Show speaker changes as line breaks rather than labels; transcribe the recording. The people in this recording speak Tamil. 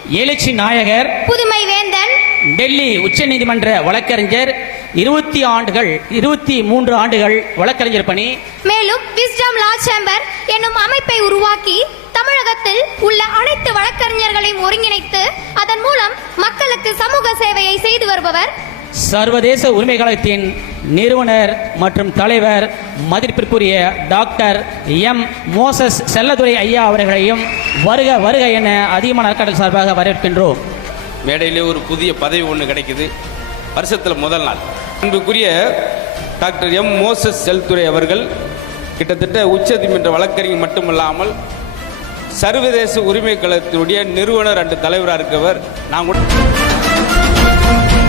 எழுச்சி நாயகர்,
புதுமை வேந்தன்,
டெல்லி உச்சநீதிமன்ற வழக்கறிஞர், 23 ஆண்டுகள் வழக்கறிஞர் பணி.
மேலும் விஸ்டம் லா சேம்பர் என்னும் அமைப்பை உருவாக்கி தமிழகத்தில் உள்ள அனைத்து வழக்கறிஞர்களையும் ஒருங்கிணைத்து அதன் மூலம் மக்களுக்கு சமூக சேவையை செய்து வருபவர்.
சர்வதேச உரிமை கழகத்தின் நிறுவனர் மற்றும் தலைவர் மதிப்பிற்குரிய டாக்டர் எம் மோசஸ் செல்லதுரை ஐயா அவர்களையும் வருக வருக என அதிகமான அறக்கட்டளை சார்பாக வரவேற்கின்றோம்.
மேடையிலே ஒரு புதிய பதவி ஒன்று கிடைக்குது, வருஷத்தில் முதல் நாள். அன்புக்குரிய டாக்டர் எம் மோசஸ் செல்துரை அவர்கள் கிட்டத்தட்ட உச்சநீதிமன்ற வழக்கறிஞர் மட்டுமல்லாமல் சர்வதேச உரிமை கழகத்தினுடைய நிறுவனர் அண்டு தலைவராக இருக்கவர். நான் கூட